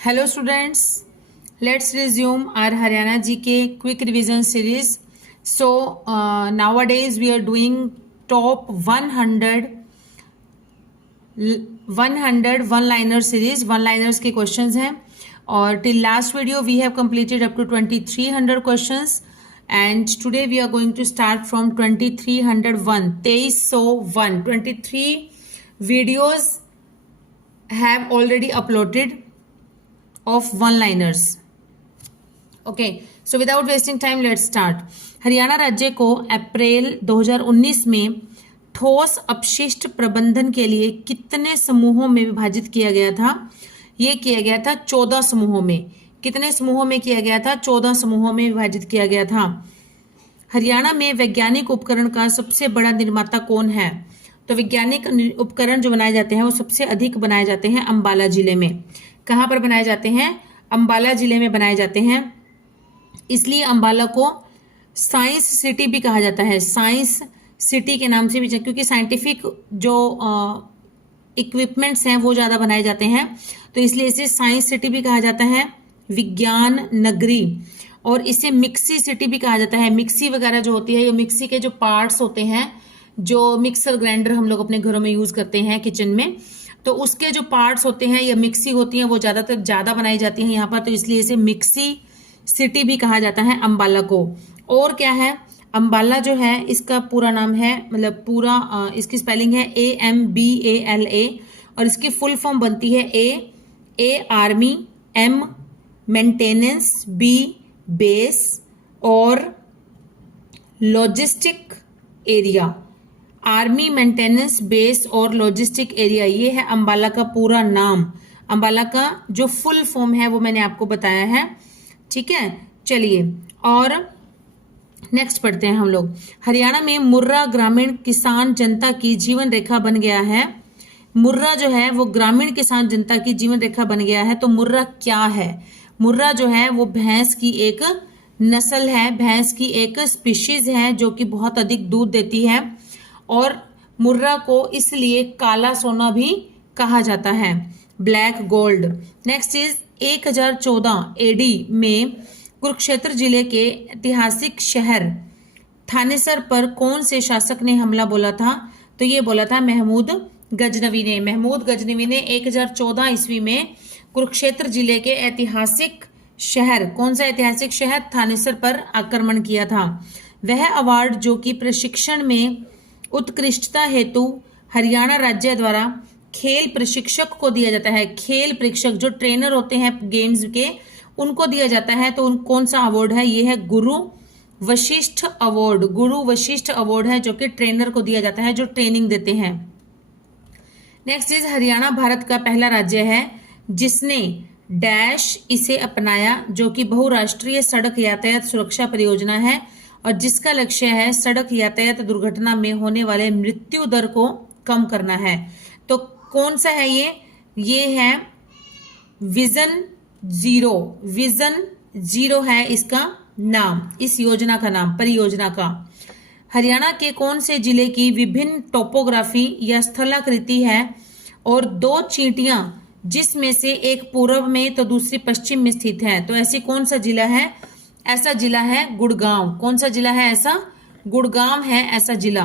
Hello students, let's resume our Haryana GK quick revision series. So nowadays we are doing top 100 one-liner series. One-liners के questions हैं और till last video we have completed up to 2300 questions and today we are going to start from 2301. 2301 23 videos have already uploaded of one-liners. Okay, so without wasting time, let's start. Haryana राज्य को अप्रैल 2019 में ठोस अपशिष्ट प्रबंधन के लिए कितने समूहों में विभाजित किया गया था? ये किया गया था 14 समूहों में. कितने समूहों में किया गया था? 14 समूहों में विभाजित किया गया था. हरियाणा में वैज्ञानिक उपकरण का सबसे बड़ा निर्माता कौन है? तो वैज्ञानिक उपकरण जो बनाए जाते हैं वो सबसे अधिक बनाए जाते हैं अंबाला जिले में. कहाँ पर बनाए जाते हैं? अंबाला जिले में बनाए जाते हैं. इसलिए अंबाला को साइंस सिटी भी कहा जाता है. साइंस सिटी के नाम से भी, क्योंकि साइंटिफिक जो इक्विपमेंट्स हैं वो ज़्यादा बनाए जाते हैं, तो इसलिए इसे साइंस सिटी भी कहा जाता है, विज्ञान नगरी. और इसे मिक्सी सिटी भी कहा जाता है. मिक्सी वगैरह जो होती है, ये मिक्सी के जो पार्ट्स होते हैं, जो मिक्सर ग्राइंडर हम लोग अपने घरों में यूज़ करते हैं किचन में, तो उसके जो पार्ट्स होते हैं या मिक्सी होती हैं वो ज़्यादातर ज़्यादा बनाई जाती हैं यहाँ पर, तो इसलिए इसे मिक्सी सिटी भी कहा जाता है अंबाला को. और क्या है? अंबाला जो है इसका पूरा नाम है, मतलब पूरा इसकी स्पेलिंग है AMBALA और इसकी फुल फॉर्म बनती है A army, M maintenance, B base और logistic area. Army maintenance base और लॉजिस्टिक एरिया, ये है अंबाला का पूरा नाम. अंबाला का जो फुल फॉर्म है वो मैंने आपको बताया है. ठीक है, चलिए और नेक्स्ट पढ़ते हैं हम लोग. हरियाणा में मुर्रा ग्रामीण किसान जनता की जीवन रेखा बन गया है. मुर्रा जो है वो ग्रामीण किसान जनता की जीवन रेखा बन गया है. तो मुर्रा क्या है? मुर्रा जो है वो भैंस की एक नस्ल है, भैंस की एक स्पीशीज है जो कि बहुत अधिक दूध देती है. और मुर्रा को इसलिए काला सोना भी कहा जाता है, black gold. Next is 1014 AD में कुरुक्षेत्र जिले के ऐतिहासिक शहर थानेसर पर कौन से शासक ने हमला बोला था? तो ये बोला था महमूद गजनवी ने. महमूद गजनवी ने 1014 ईस्वी में कुरुक्षेत्र जिले के ऐतिहासिक शहर, कौन सा ऐतिहासिक शहर? थानेसर पर आक्रमण किया था. वह अवार्ड जो कि प्रशिक्षण में उत्कृष्टता हेतु हरियाणा राज्य द्वारा खेल प्रशिक्षक को दिया जाता है. खेल प्रशिक्षक जो ट्रेनर होते हैं गेम्स के, उनको दिया जाता है. तो कौन सा अवार्ड है? ये है गुरु वशिष्ठ अवार्ड. गुरु वशिष्ठ अवार्ड है जो कि ट्रेनर को दिया जाता है जो ट्रेनिंग देते हैं. नेक्स्ट इज हरियाणा भारत का पहला राज्य है जिसने डैश इसे अपनाया, जो कि बहुराष्ट्रीय सड़क यातायात सुरक्षा परियोजना है और जिसका लक्ष्य है सड़क यातायात दुर्घटना में होने वाले मृत्यु दर को कम करना है. तो कौन सा है ये? ये है विजन जीरो. विजन जीरो है इसका नाम, इस योजना का नाम, परियोजना का. हरियाणा के कौन से जिले की विभिन्न टोपोग्राफी या स्थलाकृति है और 2 चींटियां जिसमें से एक पूर्व में तो दूसरी पश्चिम में स्थित है? तो ऐसी कौन सा जिला है? ऐसा जिला है गुड़गांव. कौन सा जिला है ऐसा? गुड़गांव है ऐसा जिला.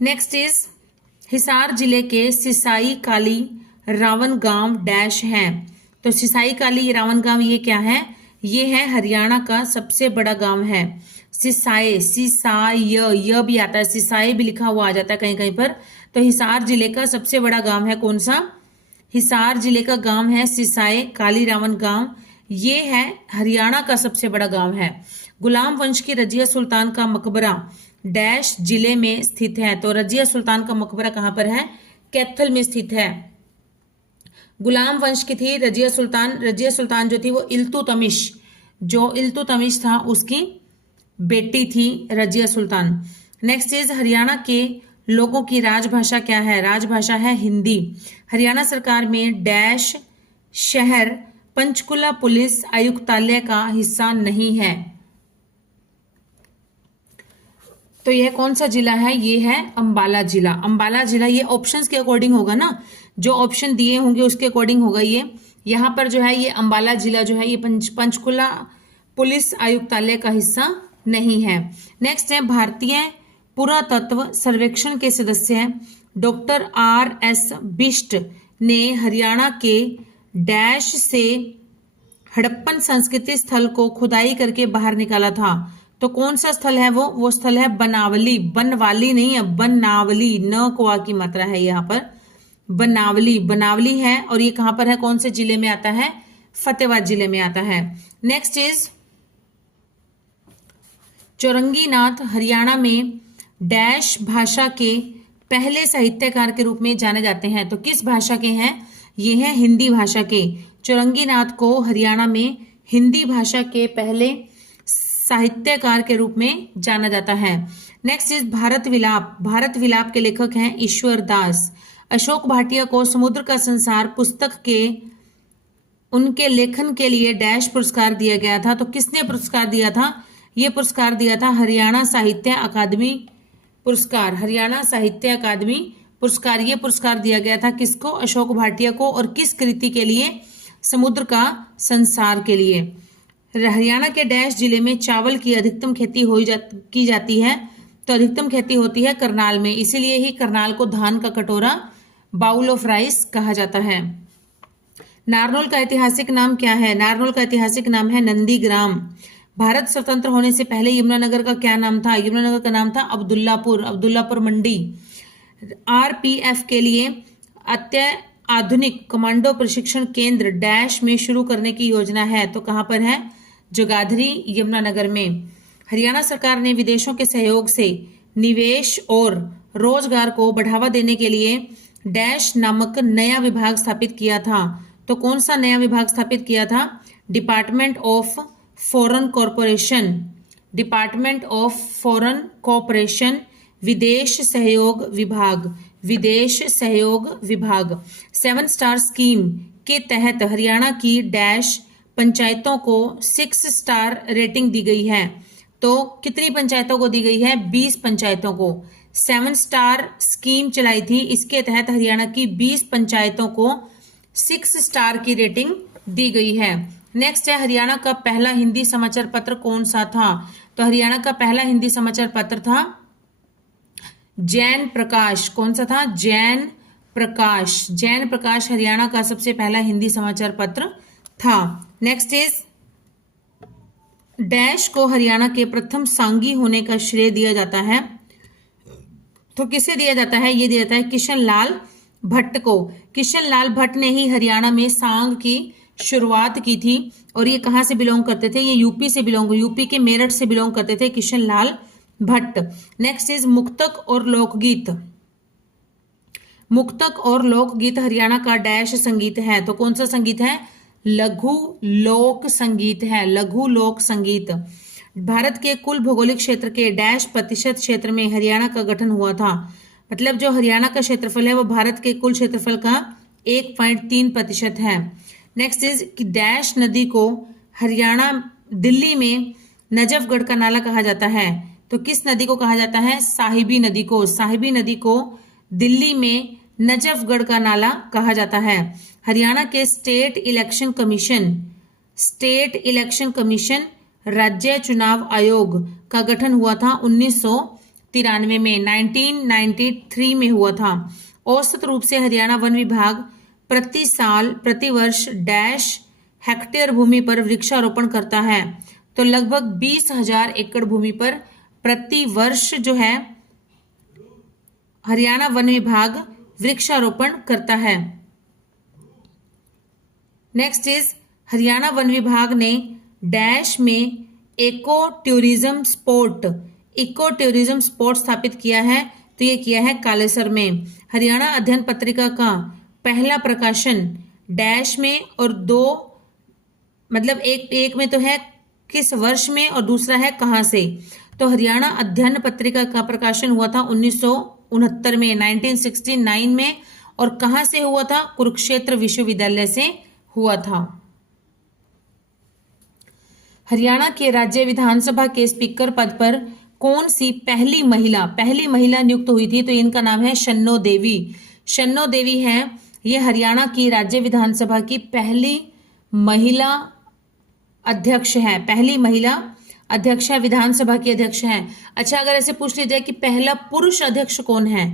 नेक्स्ट इज हिसार जिले के सिसाई काली रावण गांव डैश है. तो सिसाई काली रावण गांव ये क्या है? ये है हरियाणा का सबसे बड़ा गांव है. सिसाई, सिसाई य भी आता है, सिसाई भी लिखा हुआ आ जाता है कहीं कहीं पर. तो हिसार जिले का सबसे बड़ा गांव है कौन सा? हिसार जिले का गांव है सिसाई काली रावण गांव. ये है हरियाणा का सबसे बड़ा गांव है. गुलाम वंश की रजिया सुल्तान का मकबरा डैश जिले में स्थित है. तो रजिया सुल्तान का मकबरा कहां पर है? कैथल में स्थित है. गुलाम वंश की थी रजिया सुल्तान. रजिया सुल्तान जो थी वो इल्तुतमिश, जो इल्तुतमिश था उसकी बेटी थी रजिया सुल्तान. नेक्स्ट इज हरियाणा के लोगों की राजभाषा क्या है? राजभाषा है हिंदी. हरियाणा सरकार में डैश शहर पंचकुला पुलिस आयुक्तालय का हिस्सा नहीं है. तो यह कौन सा जिला है? ये है अंबाला जिला. अंबाला जिला ये ऑप्शंस के अकॉर्डिंग होगा ना, जो ऑप्शन दिए होंगे उसके अकॉर्डिंग होगा ये। यहाँ पर जो है ये अंबाला जिला जो है ये पंचकुला पुलिस आयुक्तालय का हिस्सा नहीं है। नेक्स्ट है भारतीय पुरातत्व सर्वेक्षण के सदस्य हैं डॉक्टर RS बिष्ट ने हरियाणा के डैश से हड़प्पन संस्कृति स्थल को खुदाई करके बाहर निकाला था। तो कौन सा स्थल है वो स्थल है बनावली, बनवाली नहीं है, बनावली, न कुआ की मात्रा है यहाँ पर, बनावली है। और ये कहां पर है, कौन से जिले में आता है, फतेहाबाद जिले में आता है। नेक्स्ट इज चौरंगीनाथ हरियाणा में डैश भाषा के पहले साहित्यकार के रूप में जाने जाते हैं। तो किस भाषा के हैं, ये हैं हिंदी भाषा के। चौरंगीनाथ को हरियाणा में हिंदी भाषा के पहले साहित्यकार के रूप में जाना जाता है। नेक्स्ट इज भारत विलाप के लेखक हैं ईश्वर दास। अशोक भाटिया को समुद्र का संसार पुस्तक के उनके लेखन के लिए डैश पुरस्कार दिया गया था। तो किसने पुरस्कार दिया था, ये पुरस्कार दिया था हरियाणा साहित्य अकादमी पुरस्कार, हरियाणा साहित्य अकादमी पुरस्कार। ये पुरस्कार दिया गया था किसको, अशोक भाटिया को। और किस कृति के लिए, समुद्र का संसार के लिए। हरियाणा के डैश जिले में चावल की अधिकतम खेती की जाती है। तो अधिकतम खेती होती है करनाल में, इसीलिए ही करनाल को धान का कटोरा, बाउल ऑफ राइस कहा जाता है। नारनौल का ऐतिहासिक नाम क्या है, नारनौल का ऐतिहासिक नाम है नंदीग्राम। भारत स्वतंत्र होने से पहले यमुनानगर का क्या नाम था, यमुनानगर का नाम था अब्दुल्लापुर मंडी। RPF के लिए अत्याधुनिक कमांडो प्रशिक्षण केंद्र डैश में शुरू करने की योजना है। तो कहां पर है, जगाधरी यमुनानगर में। हरियाणा सरकार ने विदेशों के सहयोग से निवेश और रोजगार को बढ़ावा देने के लिए डैश नामक नया विभाग स्थापित किया था। तो कौन सा नया विभाग स्थापित किया था, डिपार्टमेंट ऑफ फॉरेन कॉरपोरेशन विदेश सहयोग विभाग। 7 स्टार स्कीम के तहत हरियाणा की डैश पंचायतों को 6 स्टार रेटिंग दी गई है। तो कितनी पंचायतों को दी गई है, 20 पंचायतों को 7 स्टार स्कीम चलाई थी। इसके तहत हरियाणा की 20 पंचायतों को 6 स्टार की रेटिंग दी गई है। नेक्स्ट है हरियाणा का पहला हिंदी समाचार पत्र कौन सा था। तो हरियाणा का पहला हिंदी समाचार पत्र था जैन प्रकाश। कौन सा था, जैन प्रकाश हरियाणा का सबसे पहला हिंदी समाचार पत्र था। नेक्स्ट इज डैश को हरियाणा के प्रथम सांगी होने का श्रेय दिया जाता है। तो किसे दिया जाता है, ये दिया जाता है किशन लाल भट्ट को। किशन लाल भट्ट ने ही हरियाणा में सांग की शुरुआत की थी। और ये कहां से बिलोंग करते थे, ये यूपी के मेरठ से बिलोंग करते थे किशन लाल भट्ट। नेक्स्ट इज मुक्तक और लोकगीत हरियाणा का डैश संगीत है। तो कौन सा संगीत है, लघु लोक संगीत। भारत के कुल भौगोलिक क्षेत्र के डैश प्रतिशत क्षेत्र में हरियाणा का गठन हुआ था। मतलब जो हरियाणा का क्षेत्रफल है वो भारत के कुल क्षेत्रफल का 1.3% है। नेक्स्ट इज कि डैश नदी को दिल्ली में नजफगढ़ का नाला कहा जाता है। तो किस नदी को कहा जाता है, साहिबी नदी को दिल्ली में नजफगढ़ का नाला कहा जाता है। हरियाणा के स्टेट इलेक्शन कमीशन राज्य चुनाव आयोग का गठन हुआ था 1993 में, 1993 में हुआ था। औसत रूप से हरियाणा वन विभाग प्रति वर्ष डैश हेक्टेयर भूमि पर वृक्षारोपण करता है। तो लगभग 20,000 एकड़ भूमि पर प्रति वर्ष जो है हरियाणा वन विभाग वृक्षारोपण करता है। नेक्स्ट इज हरियाणा वन विभाग ने डैश में इको टूरिज्म स्पॉट स्थापित किया है। तो ये किया है कालेसर में। हरियाणा अध्ययन पत्रिका का पहला प्रकाशन डैश में और 2 मतलब एक में तो है किस वर्ष में और दूसरा है कहां से। तो हरियाणा अध्ययन पत्रिका का प्रकाशन हुआ था 1969 में, 1969 में। और कहां से हुआ था, कुरुक्षेत्र विश्वविद्यालय से हुआ था। हरियाणा के राज्य विधानसभा के स्पीकर पद पर कौन सी पहली महिला नियुक्त हुई थी। तो इनका नाम है शन्नो देवी है ये हरियाणा की राज्य विधानसभा की पहली महिला अध्यक्ष है, पहली महिला अध्यक्ष है, विधानसभा की अध्यक्ष है। अच्छा, अगर ऐसे पूछ लिया जाए कि पहला पुरुष अध्यक्ष कौन है,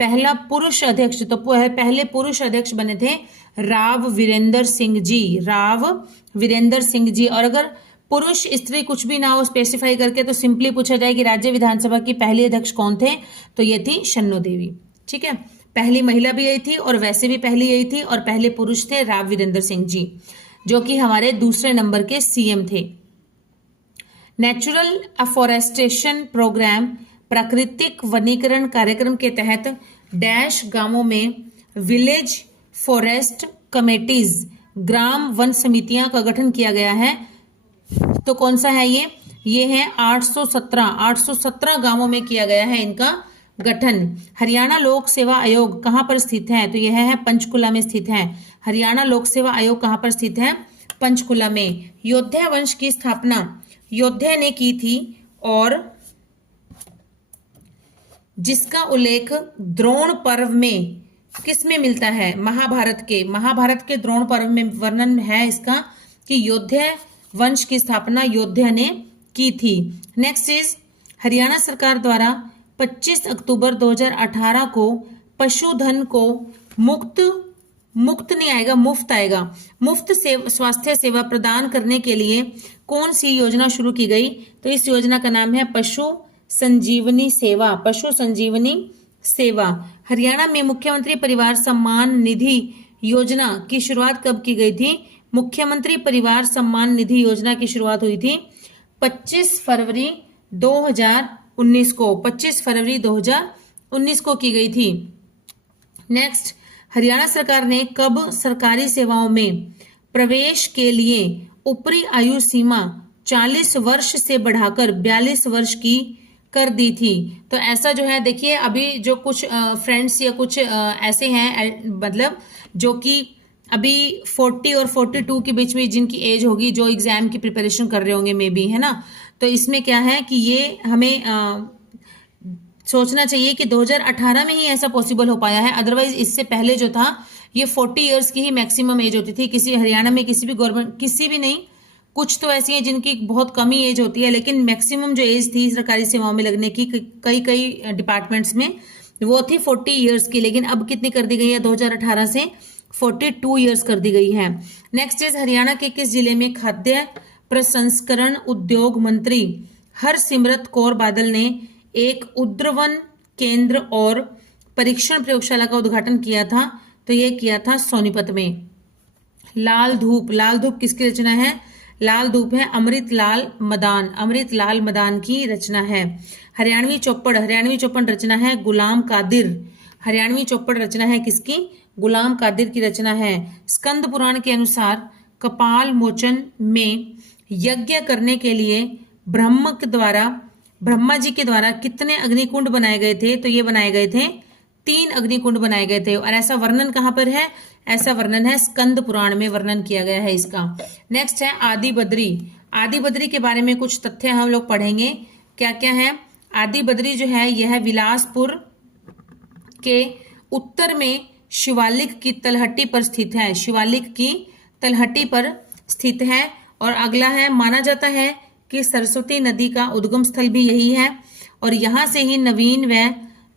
पहला पुरुष अध्यक्ष, तो पहले पुरुष अध्यक्ष बने थे राव वीरेंद्र सिंह जी, राव वीरेंद्र सिंह जी। और अगर पुरुष स्त्री कुछ भी ना हो स्पेसिफाई करके, तो सिंपली पूछा जाए कि राज्य विधानसभा की पहली अध्यक्ष कौन थे, तो ये थी शन्नो देवी। ठीक है, पहली महिला भी यही थी और वैसे भी पहली यही थी, और पहले पुरुष थे राव वीरेंद्र सिंह जी, जो कि हमारे दूसरे नंबर के सीएम थे। नेचुरल अफॉरेस्टेशन प्रोग्राम, प्राकृतिक वनीकरण कार्यक्रम के तहत डैश गांवों में village forest committees, gram one समितियां का गठन किया गया है। तो कौन सा है ये है 817 गांवों में किया गया है इनका गठन। हरियाणा लोक सेवा आयोग कहां पर स्थित है, तो यह है पंचकुला में स्थित है। हरियाणा लोक सेवा आयोग कहां पर स्थित है, पंचकुला में। योद्धा वंश की स्थापना योद्धा ने की थी, और जिसका उल्लेख द्रोण पर्व में किस में मिलता है, महाभारत के द्रोण पर्व में वर्णन है इसका कि योद्धा वंश की स्थापना योद्धा ने की थी। नेक्स्ट इज हरियाणा सरकार द्वारा 25 अक्टूबर 2018 को पशुधन को मुफ्त नहीं आएगा, मुफ्त आएगा, मुफ्त स्वास्थ्य सेवा प्रदान करने के लिए कौन सी योजना शुरू की गई, तो इस योजना का नाम है पशु संजीवनी सेवा, पशु संजीवनी सेवा। हरियाणा में मुख्यमंत्री परिवार सम्मान निधि योजना की शुरुआत कब की गई थी, मुख्यमंत्री परिवार सम्मान निधि योजना की शुरुआत हुई थी 25 फरवरी 2019 को, 25 फरवरी 2019 को की गई थी। नेक्स्ट, हरियाणा सरकार ने कब सरकारी सेवाओं में प्रवेश के लिए ऊपरी आयु सीमा 40 वर्ष से बढ़ाकर 42 वर्ष की कर दी थी। तो ऐसा जो है देखिए, अभी जो कुछ फ्रेंड्स या कुछ ऐसे हैं, मतलब जो कि अभी 40 और 42 के बीच में जिनकी एज होगी, जो एग्जाम की प्रिपरेशन कर रहे होंगे मे बी, है ना। तो इसमें क्या है कि ये हमें सोचना चाहिए कि 2018 में ही ऐसा पॉसिबल हो पाया है, अदरवाइज इससे पहले जो था ये 40 इयर्स की ही मैक्सिमम एज होती थी। किसी हरियाणा में किसी भी गवर्नमेंट, किसी भी नहीं, कुछ तो ऐसी हैं जिनकी बहुत कम ही एज होती है, लेकिन मैक्सिमम जो एज थी सरकारी सेवाओं में लगने की कई डिपार्टमेंट्स में वो थी 40 इयर्स की। लेकिन अब कितनी कर दी गई है, 2018 से 42 इयर्स कर दी गई है। नेक्स्ट इज हरियाणा के किस जिले में खाद्य प्रसंस्करण उद्योग मंत्री हरसिमरत कौर बादल ने एक उद्रवन केंद्र और परीक्षण प्रयोगशाला का उद्घाटन किया था, तो ये किया था सोनीपत में। लाल धूप किसकी रचना है, लाल धूप है अमृत लाल मदान की रचना है। हरियाणवी चौपड़ रचना है गुलाम कादिर, हरियाणवी चौपड़ रचना है किसकी, गुलाम कादिर की रचना है। स्कंद पुराण के अनुसार कपाल मोचन में यज्ञ करने के लिए ब्रह्मा जी के द्वारा कितने अग्निकुंड बनाए गए थे, तो ये बनाए गए थे 3 अग्निकुंड बनाए गए थे। और ऐसा वर्णन कहां पर है, ऐसा वर्णन है स्कंद पुराण में वर्णन किया गया है इसका। नेक्स्ट है आदि बद्री के बारे में कुछ तथ्य हम लोग पढ़ेंगे, क्या क्या है। आदि बद्री जो है यह बिलासपुर के उत्तर में शिवालिक की तलहटी पर स्थित है, शिवालिक की तलहटी पर स्थित है। और अगला है, माना जाता है कि सरस्वती नदी का उद्गम स्थल भी यही है, और यहां से ही नवीन व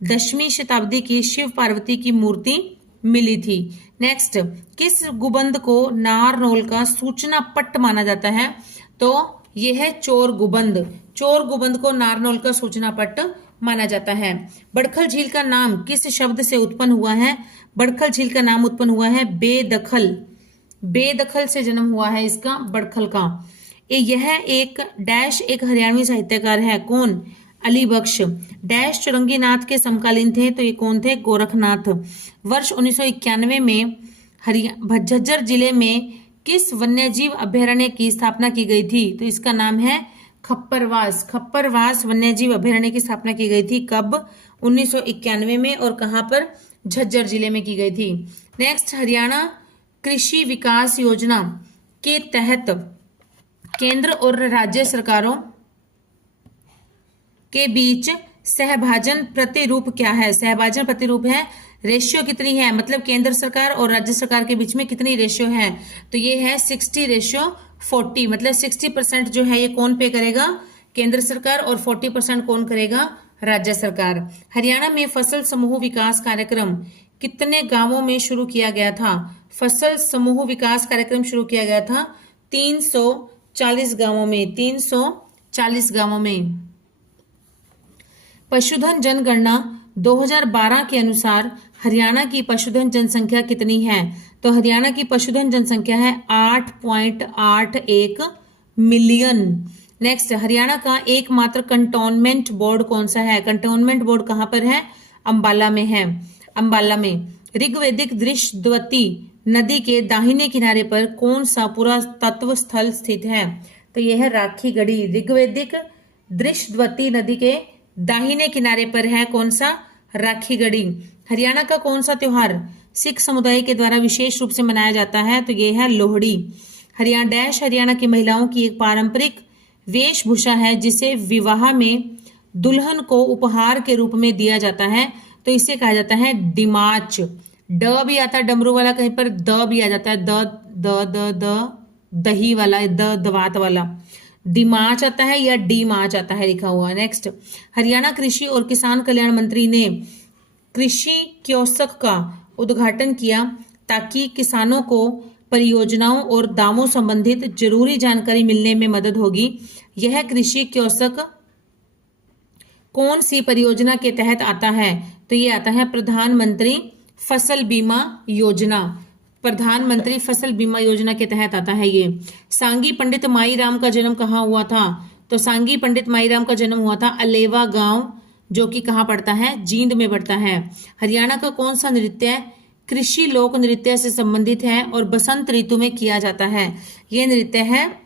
10वीं शताब्दी की शिव पार्वती की मूर्ति मिली थी। नेक्स्ट, किस गुबंद को नारनौल का सूचना पट्ट माना जाता है, तो यह है चोर गुबंद को नारनौल का सूचना पट्ट माना जाता है। बड़खल झील का नाम किस शब्द से उत्पन्न हुआ है, बड़खल झील का नाम उत्पन्न हुआ है बेदखल से जन्म हुआ है इसका, बड़खल का। यह एक हरियाणवी साहित्यकार है, कौन, अली बख्श। डैश चुरंगीनाथ के समकालीन थे, तो ये कौन थे, गोरखनाथ। वर्ष 1991 में झज्जर जिले में किस वन्यजीव अभयारण्य की स्थापना की गई थी, तो इसका नाम है खप्परवास वन्यजीव अभयारण्य की स्थापना की गई थी। कब, 1991 में, और कहां पर, झज्जर जिले में की गई थी। नेक्स्ट, हरियाणा कृषि विकास योजना के तहत केंद्र और राज्य सरकारों के बीच सहभाजन प्रतिरूप क्या है, सहभाजन प्रतिरूप है रेशियो कितनी है, मतलब केंद्र सरकार और राज्य सरकार के बीच में कितनी रेशियो है, तो ये है 60:40, मतलब 60% जो है ये कौन पे करेगा, केंद्र सरकार, और 40% कौन करेगा, राज्य सरकार। हरियाणा में फसल समूह विकास कार्यक्रम कितने गांवों में शुरू किया गया था, फसल समूह विकास कार्यक्रम शुरू किया गया था 340 गांवों में, 340 गांवों में। पशुधन जनगणना 2012 के अनुसार हरियाणा की पशुधन जनसंख्या कितनी है, तो हरियाणा की पशुधन जनसंख्या है 8.81 मिलियन। नेक्स्ट, हरियाणा का एकमात्र कंटोनमेंट बोर्ड कौन सा है, कंटोनमेंट बोर्ड कहां पर है, अंबाला में है, अंबाला में। ऋग्वैदिक दृश्यवती नदी के दाहिने किनारे पर कौन सा पुरातत्व स्थल स्थित है, तो यह है राखीगढ़ी। ऋग्वैदिक दृश्यवती नदी के दाहिने किनारे पर है कौन सा, राखीगढ़ी। हरियाणा का कौन सा त्योहार सिख समुदाय के द्वारा विशेष रूप से मनाया जाता है, तो यह है लोहड़ी। हरियाणा की महिलाओं की एक पारंपरिक वेशभूषा है जिसे विवाह में दुल्हन को उपहार के रूप में दिया जाता है, तो इसे कहा जाता है डिमाच। ड भी आता है डमरू वाला, कहीं पर द भी आ जाता है, दही वाला, दवात वाला, डिमाच आता है या डीमाच आता है लिखा हुआ। नेक्स्ट, हरियाणा कृषि और किसान कल्याण मंत्री ने कृषि कियोस्क का उद्घाटन किया ताकि किसानों को परियोजनाओं और दावों संबंधित जरूरी जानकारी मिलने में मदद होगी। यह कृषि कियोस्क कौन सी परियोजना के तहत आता है, तो ये आता है प्रधानमंत्री फसल बीमा योजना, प्रधानमंत्री फसल बीमा योजना के तहत आता है ये। सांगी पंडित माईराम का जन्म कहाँ हुआ था, तो सांगी पंडित माईराम का जन्म हुआ था अलेवा गांव, जो कि कहाँ पड़ता है, जींद में पड़ता है। हरियाणा का कौन सा नृत्य कृषि लोक नृत्य से संबंधित है और बसंत ऋतु में किया जाता है, ये नृत्य है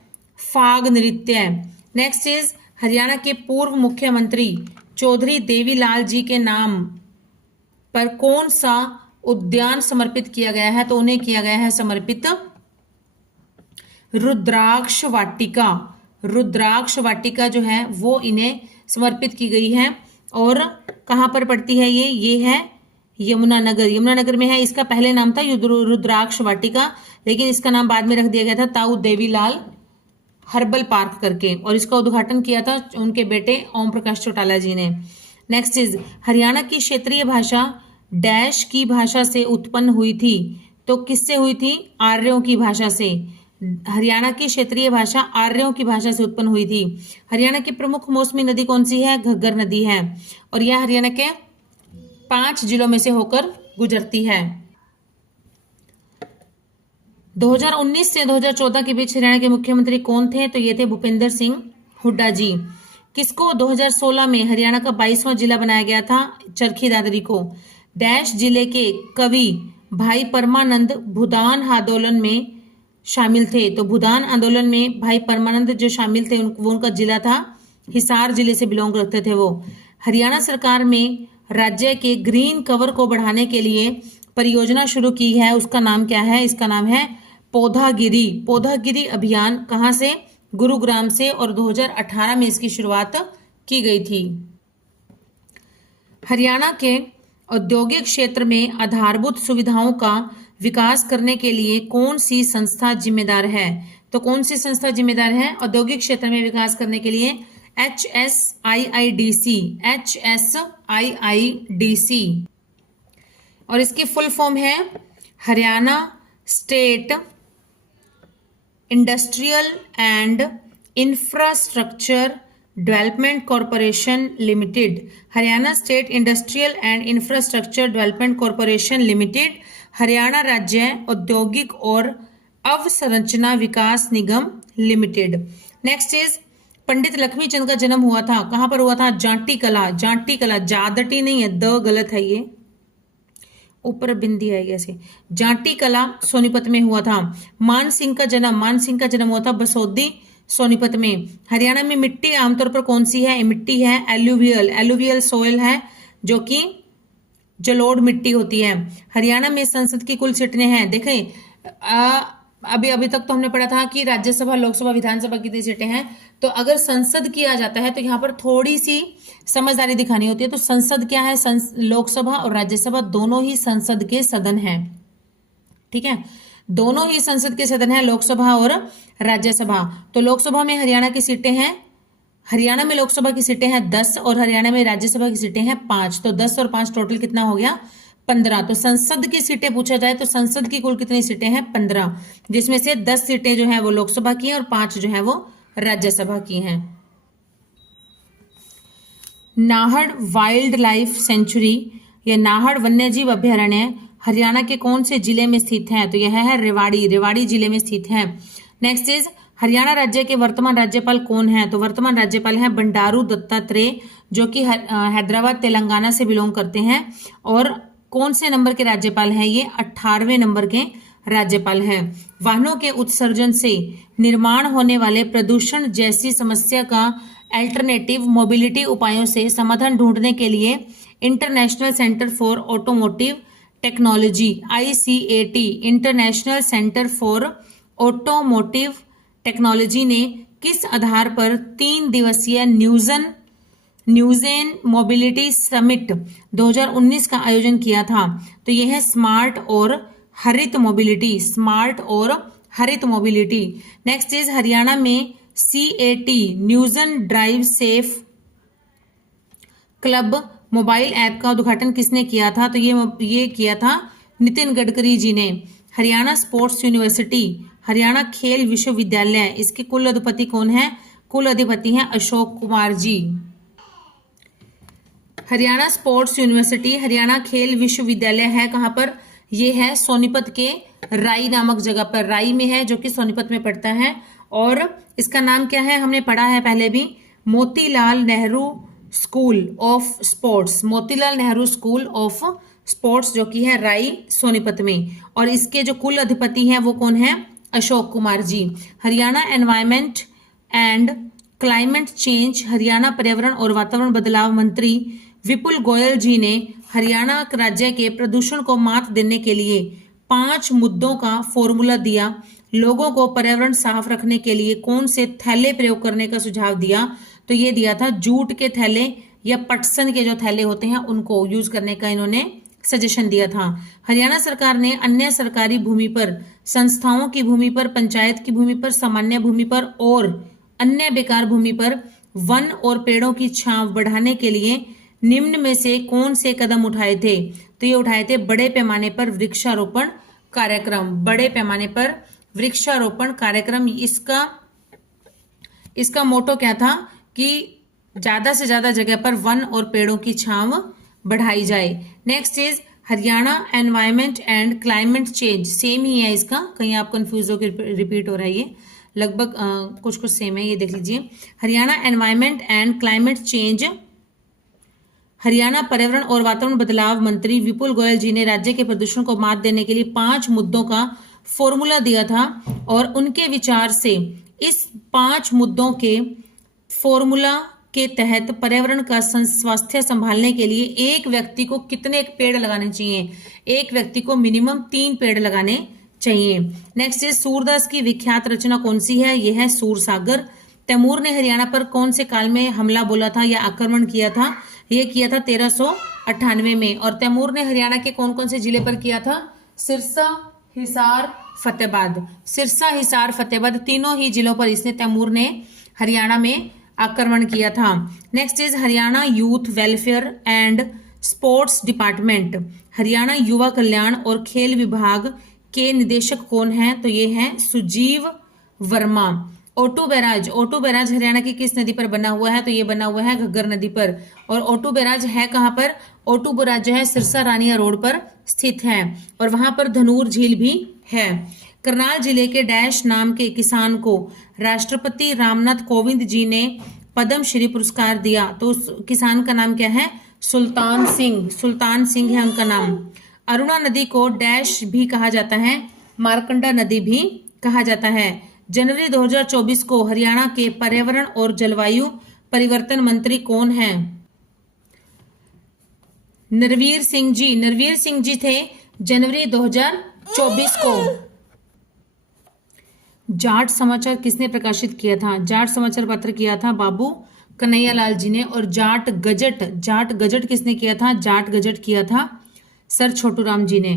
फाग नृत्य। नेक्स्ट इज, हरियाणा के पूर्व मुख्यमंत्री चौधरी देवीलाल जी के नाम पर कौन सा उद्यान समर्पित किया गया है, तो उन्हें किया गया है समर्पित रुद्राक्ष वाटिका। रुद्राक्ष वाटिका जो है वो इन्हें समर्पित की गई है, और कहां पर पड़ती है ये है यमुनानगर, यमुनानगर में है। इसका पहले नाम था रुद्राक्ष वाटिका, लेकिन इसका नाम बाद में रख दिया गया था ताऊ देवीलाल हर्बल पार्क करके, और इसका उद्घाटन किया था उनके बेटे ओम प्रकाश चौटाला जी ने। नेक्स्ट इज, हरियाणा की क्षेत्रीय भाषा डैश की भाषा से उत्पन्न हुई थी, तो किससे हुई थी, आर्यों की भाषा से। हरियाणा की क्षेत्रीय भाषा आर्यों की भाषा से उत्पन्न हुई थी। हरियाणा की प्रमुख मौसमी नदी कौन सी है, घग्गर नदी है, और यह हरियाणा के 5 जिलों में से होकर गुजरती है। 2019 से 2014 के बीच हरियाणा के मुख्यमंत्री कौन थे, तो ये थे भूपेंद्र सिंह हुड्डा जी। किसको 2016 में हरियाणा का 22वां जिला बनाया गया था, चरखी दादरी को। डैश जिले के कवि भाई परमानंद भूदान आंदोलन में शामिल थे, तो भूदान आंदोलन में भाई परमानंद जो शामिल थे वो उनका जिला था हिसार जिले से बिलोंग करते थे वो। हरियाणा सरकार में राज्य के ग्रीन कवर को बढ़ाने के लिए परियोजना शुरू की है, उसका नाम क्या है, इसका नाम है पौधागिरी। पौधागिरी अभियान कहां से, गुरुग्राम से, और 2018 में इसकी शुरुआत की गई थी। हरियाणा के औद्योगिक क्षेत्र में आधारभूत सुविधाओं का विकास करने के लिए कौन सी संस्था जिम्मेदार है, तो कौन सी संस्था जिम्मेदार है औद्योगिक क्षेत्र में विकास करने के लिए, HSIIDC, HSIIDC, और इसकी फुल फॉर्म है Haryana state industrial and infrastructure development corporation limited. Haryana state industrial and infrastructure development corporation limited Haryana राज्य औद्योगिक और अवसंरचना विकास निगम लिमिटेड। नेक्स्ट इज, पंडित लक्ष्मीचंद का जन्म हुआ था, कहां पर हुआ था, जाटी कला, जाटी कला, जादटी नहीं है, द गलत है, ये ऊपर बिंदी आएगी ऐसे, जाटी कला सोनीपत में हुआ था। मान सिंह का जन्म हुआ था बसोदी सोनीपत में। हरियाणा में मिट्टी आमतौर पर कौन सी है, मिट्टी है एलुवियल सोयल है, जो कि जलोढ़ मिट्टी होती है। हरियाणा में संसद की कुल सीटें हैं, देखें अभी अभी तक तो हमने पढ़ा था कि राज्यसभा, लोकसभा, विधानसभा कितनी सीटें हैं। तो अगर संसद की आ जाता है तो यहाँ पर थोड़ी सी समझदारी दिखानी होती है। तो संसद क्या है, लोकसभा और राज्यसभा दोनों ही संसद के सदन हैं। ठीक है, दोनों ही संसद के सदन हैं, लोकसभा और राज्यसभा। तो लोकसभा में हरियाणा की सीटें हैं, हरियाणा में लोकसभा की सीटें हैं 10 और हरियाणा में राज्यसभा की सीटें हैं 5। तो 10 और 5 टोटल कितना हो गया, 15। तो संसद की सीटें पूछा जाए तो संसद की कुल कितनी सीटें हैं, 15, जिसमें से 10 सीटें जो है वो लोकसभा की हैं और 5 जो है वो राज्यसभा की हैं। नाहड़ वाइल्ड लाइफ सेंचुरी या नाहड़ वन्यजीव अभ्यारण्य हरियाणा के कौन से जिले में स्थित है, तो यह है रेवाड़ी, रेवाड़ी जिले में स्थित है। नेक्स्ट इज हरियाणा राज्य के वर्तमान राज्यपाल कौन है, तो वर्तमान राज्यपाल हैं बंडारू दत्तात्रेय, जो कि हैदराबाद तेलंगाना से बिलोंग करते हैं। और कौन से नंबर के राज्यपाल हैं ये, 18वें नंबर के राज्यपाल हैं। वाहनों के उत्सर्जन से निर्माण होने वाले प्रदूषण जैसी समस्या का अल्टरनेटिव मोबिलिटी उपायों से समाधान ढूंढने के लिए international centre for automotive technology ICAT, international centre for automotive technology ने किस आधार पर 3 दिवसीय न्यूजेन मोबिलिटी समिट 2019 का आयोजन किया था, तो यह है स्मार्ट और हरित मोबिलिटी, स्मार्ट और हरित मोबिलिटी। नेक्स्ट इज हरियाणा में CAT न्यूजन drive safe club mobile app का उद्घाटन किसने किया था, तो ये किया था नितिन गडकरी जी ने। हरियाणा स्पोर्ट्स यूनिवर्सिटी, हरियाणा खेल विश्वविद्यालय, इसके कुल अधिपति कौन है, कुल अधिपति हैं अशोक कुमार जी। हरियाणा स्पोर्ट्स यूनिवर्सिटी, हरियाणा खेल विश्वविद्यालय है कहां पर, ये है सोनीपत के राई नामक जगह पर, राई में है, जो कि सोनीपत में पड़ता है। और इसका नाम क्या है, हमने पढ़ा है पहले भी, Motilal Nehru school of sports, Motilal Nehru school of sports, जो कि है राई सोनीपत में। और इसके जो कुल अधिपति हैं वो कौन है, Ashok Kumar ji. Haryana environment and climate change, Haryana पर्यावरण और वातावरण बदलाव मंत्री विपुल गोयल जी ने हरियाणा राज्य के प्रदूषण को मात देने के लिए 5 मुद्दों का फॉर्मूला दिया। लोगों को पर्यावरण साफ रखने के लिए कौन से थैले प्रयोग करने का सुझाव दिया, तो ये दिया था जूट के थैले या पटसन के जो थैले होते हैं उनको यूज करने का इन्होंने सजेशन दिया था। हरियाणा सरकार ने अन्य सरकारी भूमि पर, संस्थाओं की भूमि पर, पंचायत की भूमि पर, सामान्य भूमि पर और अन्य बेकार भूमि पर वन और पेड़ों की छांव बढ़ाने के लिए निम्न में से कौन से कदम उठाए थे, तो ये उठाए थे बड़े पैमाने पर वृक्षारोपण कार्यक्रम, बड़े पैमाने पर वृक्षारोपण कार्यक्रम। इसका मोटो क्या था कि ज्यादा से ज्यादा जगह पर वन और पेड़ों की छांव बढ़ाई जाए। Next is Haryana environment and climate change, same ही है इसका, कहीं आप कंफ्यूज होकर रिपीट हो रहा है, ये लगभग कुछ सेम है, ये देख लीजिए। Haryana environment and climate change, Haryana पर्यावरण और वातावरण बदलाव मंत्री विपुल गोयल जी ने राज्य के प्रदूषण को मात देने के लिए 5 मुद्दों का फॉर्मूला दिया था। और उनके विचार से इस 5 मुद्दों के फॉर्मूला के तहत पर्यावरण का स्वास्थ्य संभालने के लिए एक व्यक्ति को कितने पेड़ लगाने चाहिए, एक व्यक्ति को मिनिमम 3 पेड़ लगाने चाहिए। नेक्स्ट है सूरदास की विख्यात रचना कौन सी है, यह है सूरसागर। तैमूर ने हरियाणा पर कौन से काल में हमला बोला था या आक्रमण किया था, यह किया था 1398 में। और तैमूर ने हरियाणा के कौन कौन से जिले पर किया था, सिरसा, हिसार, फतेहाबाद, सिरसा, हिसार, फतेहाबाद, तीनों ही जिलों पर इसने तैमूर ने हरियाणा में आक्रमण किया था। Next is Haryana youth welfare and sports department, Haryana युवा कल्याण और खेल विभाग के निदेशक कौन हैं, तो ये हैं सुजीव वर्मा। ओटू बैराज, ओटू बैराज हरियाणा की किस नदी पर बना हुआ है, तो ये बना हुआ है घग्गर नदी पर। और ओटू बैराज है कहां पर, ओटू बैराज जो है सिरसा रानिया रोड पर स्थित है और वहां पर धनूर झील भी है। करनाल जिले के डैश नाम के किसान को राष्ट्रपति रामनाथ कोविंद जी ने पद्म श्री पुरस्कार दिया, तो उस किसान का नाम क्या है, सुल्तान सिंह, सुल्तान सिंह है उनका नाम। अरुणा नदी को डैश भी कहा जाता है, मारकंडा नदी भी कहा जाता है। जनवरी 2024 को हरियाणा के पर्यावरण और जलवायु परिवर्तन मंत्री कौन हैं, नरवीर सिंह जी, नरवीर सिंह जी थे जनवरी 2024 को। जाट समाचार किसने प्रकाशित किया था? जाट समाचार पत्र किया था बाबू कन्हैयालाल जी ने। और जाट गजट किसने किया था? जाट गजट किया था सर छोटूराम जी ने।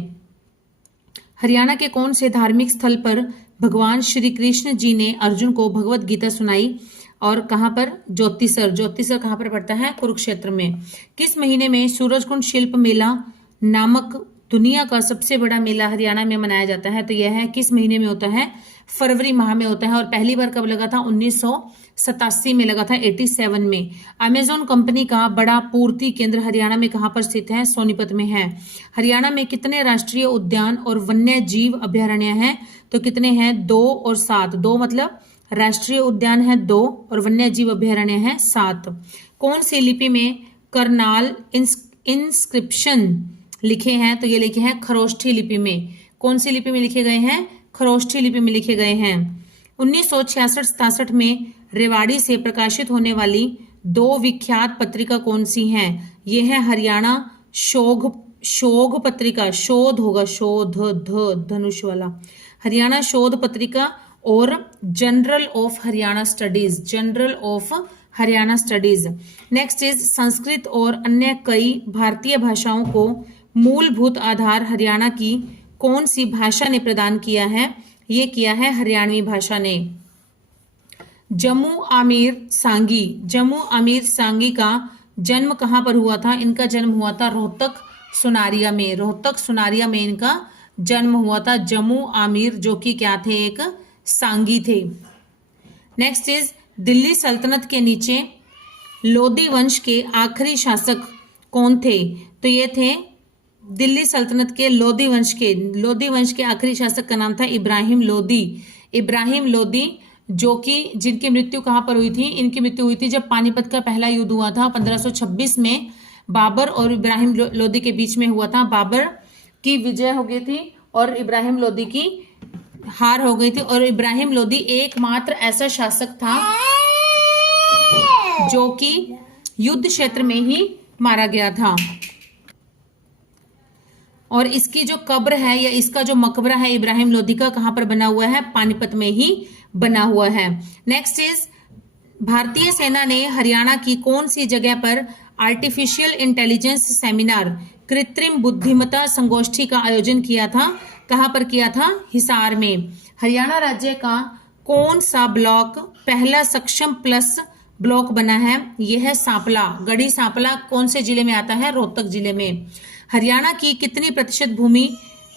हरियाणा के कौन से धार्मिक स्थल पर भगवान श्री कृष्ण जी ने अर्जुन को भगवत गीता सुनाई? और कहां पर? ज्योतिसर कहां पर पड़ता है? कुरुक्षेत्र में। किस महीने में सूरजकुंड शिल्प मेला नामक दुनिया का सबसे बड़ा मेला हरियाणा में मनाया जाता है? तो यह है किस महीने में होता है? फरवरी माह में होता है। और पहली बार कब लगा था? 1987 में लगा था, 87 में। अमेजॉन कंपनी का बड़ा पूर्ति केंद्र हरियाणा में कहां पर स्थित है? सोनीपत में है। हरियाणा में कितने राष्ट्रीय उद्यान और वन्य जीव अभयारण्य हैं? तो कितने हैं? 2 और 7। 2 मतलब राष्ट्रीय उद्यान है 2 और वन्य जीव अभयारण्य है 7। कौन सी लिपि में करनाल इंस्क्रिप्शन लिखे हैं? तो ये लिखे हैं खरोष्ठी लिपि में। कौन सी लिपि में लिखे गए हैं? खरोष्ठी लिपि में लिखे गए हैं। 1966-67 में रेवाड़ी से प्रकाशित होने वाली 2 विख्यात पत्रिका कौन सी हैं? ये है हरियाणा शोध पत्रिका, शोध होगा, शोध धनुष वाला, हरियाणा शोध पत्रिका, और general of Haryana studies. Next is Sanskrit और अन्य कई भारतीय भाषाओं को मूलभूत आधार हरियाणा की कौन सी भाषा ने प्रदान किया है? ये किया है हरियाणवी भाषा ने। जम्मू आमिर सांगी का जन्म कहां पर हुआ था? इनका जन्म हुआ था रोहतक सुनारिया में इनका जन्म हुआ था। जम्मू आमिर जो कि क्या थे? एक सांगी थे। नेक्स्ट इज दिल्ली सल्तनत के नीचे लोधी वंश के आखिरी शासक कौन थे? तो ये थे दिल्ली सल्तनत के लोधी वंश के आखिरी शासक का नाम था इब्राहिम लोधी, जो कि जिनकी मृत्यु कहां पर हुई थी? इनकी मृत्यु हुई थी जब पानीपत का पहला युद्ध हुआ था 1526 में। बाबर और इब्राहिम लोधी के बीच में हुआ था। बाबर की विजय हो गई थी और इब्राहिम लोधी की हार हो गई थी। और इब्राहिम लोधी एकमात्र ऐसा शासक था जो कि युद्ध क्षेत्र में ही मारा गया था। और इसकी जो कब्र है या इसका जो मकबरा है इब्राहिम लोधी का, कहां पर बना हुआ है? पानीपत में ही बना हुआ है। नेक्स्ट इज भारतीय सेना ने हरियाणा की कौन सी जगह पर आर्टिफिशियल इंटेलिजेंस सेमिनार, कृत्रिम बुद्धिमत्ता संगोष्ठी का आयोजन किया था? कहां पर किया था? हिसार में। हरियाणा राज्य का कौन सा ब्लॉक पहला सक्षम प्लस ब्लॉक बना है? यह है सांपला, गढ़ी सांपला। कौन से जिले में आता है? रोहतक जिले में। हरियाणा की कितनी प्रतिशत भूमि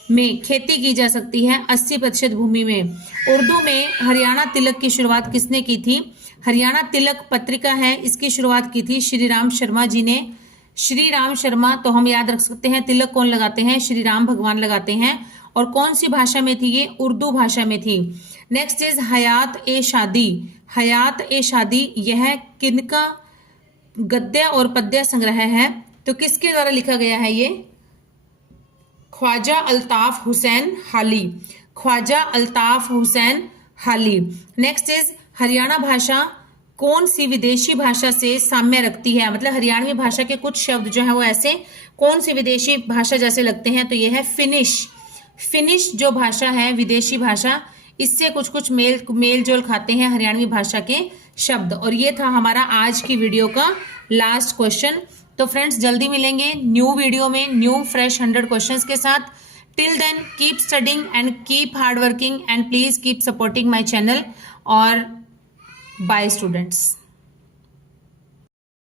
में खेती की जा सकती है? 80% भूमि में। उर्दू में हरियाणा तिलक की शुरुआत किसने की थी? हरियाणा तिलक पत्रिका है, इसकी शुरुआत की थी श्री राम शर्मा जी ने। श्री राम शर्मा, तो हम याद रख सकते हैं तिलक कौन लगाते हैं? श्री राम भगवान लगाते हैं। और कौन सी भाषा में थी ये? उर्दू भाषा में थी। नेक्स्ट इज हयात ए शादी, यह किनका गद्य और पद्य संग्रह है? तो किसके द्वारा लिखा गया है ये? ख्वाजा अल्ताफ हुसैन हाली। नेक्स्ट इज हरियाणा भाषा कौन सी विदेशी भाषा से साम्य रखती है? मतलब हरियाणवी भाषा के कुछ शब्द जो है वो ऐसे कौन सी विदेशी भाषा जैसे लगते हैं? तो ये है फिनिश जो भाषा है विदेशी भाषा, इससे कुछ मेल जोल खाते हैं हरियाणवी भाषा के शब्द। और ये था हमारा आज की वीडियो का लास्ट क्वेश्चन। तो फ्रेंड्स जल्दी मिलेंगे न्यू वीडियो में न्यू फ्रेश 100 क्वेश्चंस के साथ। Till then keep studying and keep hard working and please keep supporting my channel. और बाय स्टूडेंट्स।